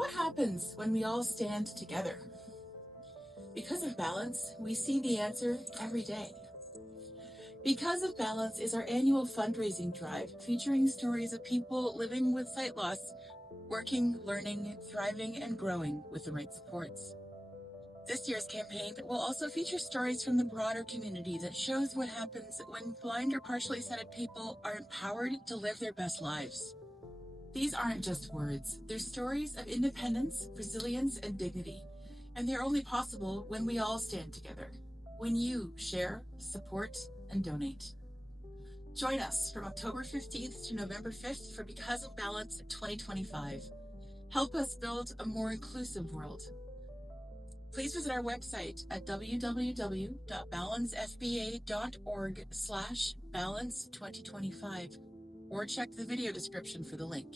What happens when we all stand together? Because of Balance, we see the answer every day. Because of Balance is our annual fundraising drive featuring stories of people living with sight loss, working, learning, thriving, and growing with the right supports. This year's campaign will also feature stories from the broader community that shows what happens when blind or partially sighted people are empowered to live their best lives. These aren't just words, they're stories of independence, resilience, and dignity. And they're only possible when we all stand together, when you share, support, and donate. Join us from October 15th to November 5th for Because of Balance 2025. Help us build a more inclusive world. Please visit our website at www.balancefba.org/balance2025 or check the video description for the link.